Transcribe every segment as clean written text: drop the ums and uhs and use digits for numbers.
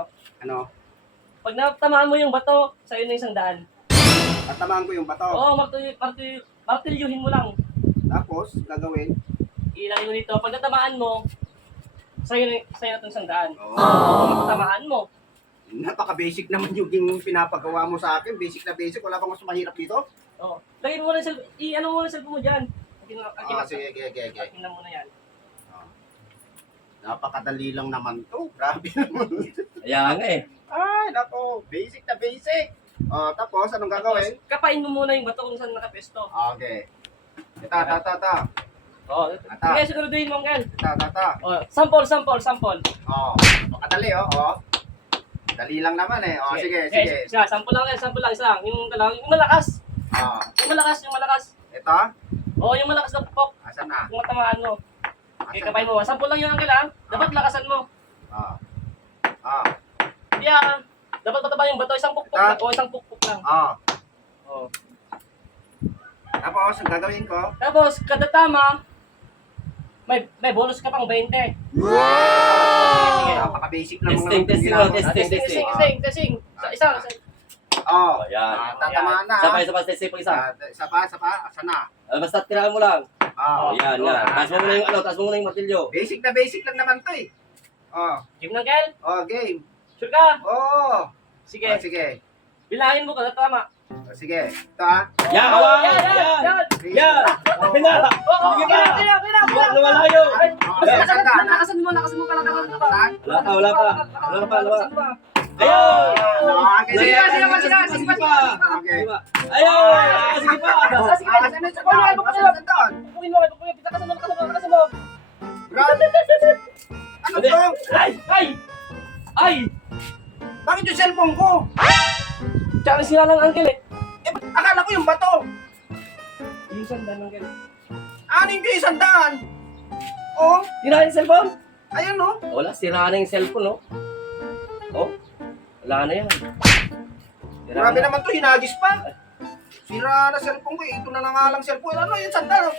sa'yo. Ano? Pag natamaan mo yung bato, sa'yo na 100. Tatamaan ko yung bato. Oo, martilyuhin mo lang. Tapos, gagawin. Ilagay mo dito. Pag natamaan mo, sa'yo na itong 100. Oo. Kung natamaan mo. Napaka-basic naman yung pinapagawa mo sa akin. Basic na basic. Wala bang mas mahirap dito? Oo. Lagay mo muna ano mo na cellphone mo dyan. Sige. Tingnan mo na yan. Napakadali lang naman to. Grabe naman. Ayan nga eh. Ay, nako. Basic na basic. Tapos, anong gagawin? Tapos, kapain mo muna yung bato kung saan nakapesto. Okay. Ita. Oo. Ata. Sige, siguraduhin mo ang Ita. Oh, sample. Makadali, Dali lang naman eh. Sige. Isa, sample lang. Isa lang. Yung malakas. Yung malakas. Ito? Oo, yung malakas na pupok. Asan na? Kung matamaan mo. Okay, kapain mo. Sample lang yun ang kailangan. Dapat lakasan mo. Hindi dapat mataba yung bato. Isang pukpok lang. O, isang pukpok lang. Oo. Tapos, ang gagawin ko? Tapos, kada tama, may bonus ka pang 20. Sige, napaka-basic lang Testing. Isa. Ayan. Tatamaan na. Isa pa, step isa. Isa pa. Asan na? Basta tirahan mo lang. Ayan. Taas mo muna yung martilyo. Basic na basic lang naman to eh. Game na, Kel? Game. Sure ka? Sige. Sige. Sige. Bilangin mo kada tama. Sige. Ito Yan! Yan! Pina! Kaya. Lumalayo! Lakasan mo ka lang. Wala pa. Ayun! Sige pa. Okay. Ayun! Sige pa! Pupukin mo. Lakasan mo. Ano to? Ay! Bakit yung cellphone ko? Tsaka sila lang, Uncle eh. Akala ko yung bato. Yung sandan, Uncle. Anin ko yung sandaan. Oh, Tira yung cellphone? ayun no. Wala, sira na yung cellphone, no? Wala na yan. Grabe naman to, hinagis pa. Sira na cellphone ko. Ito na nga lang cellphone. Ano yung sandaan?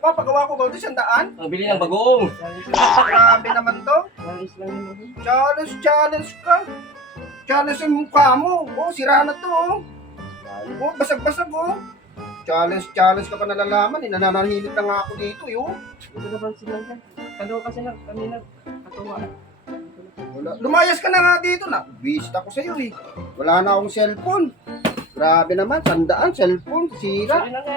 Papagawa ko ba ito sandaan? Ang bili ng bagoong. Grabe naman to. Challenge ka. Challenge yung mukha mo. Sira na to. Basag-basag Challenge ka pa nalalaman. Nananahilig na nga ako dito. Ito naman sila yan. Kano kasi lang, kami katuwa. Lumayas ka na nga dito. Visit ako sa'yo Wala na akong cellphone. Grabe naman, sandaan, cellphone, sira. Sorry na nga.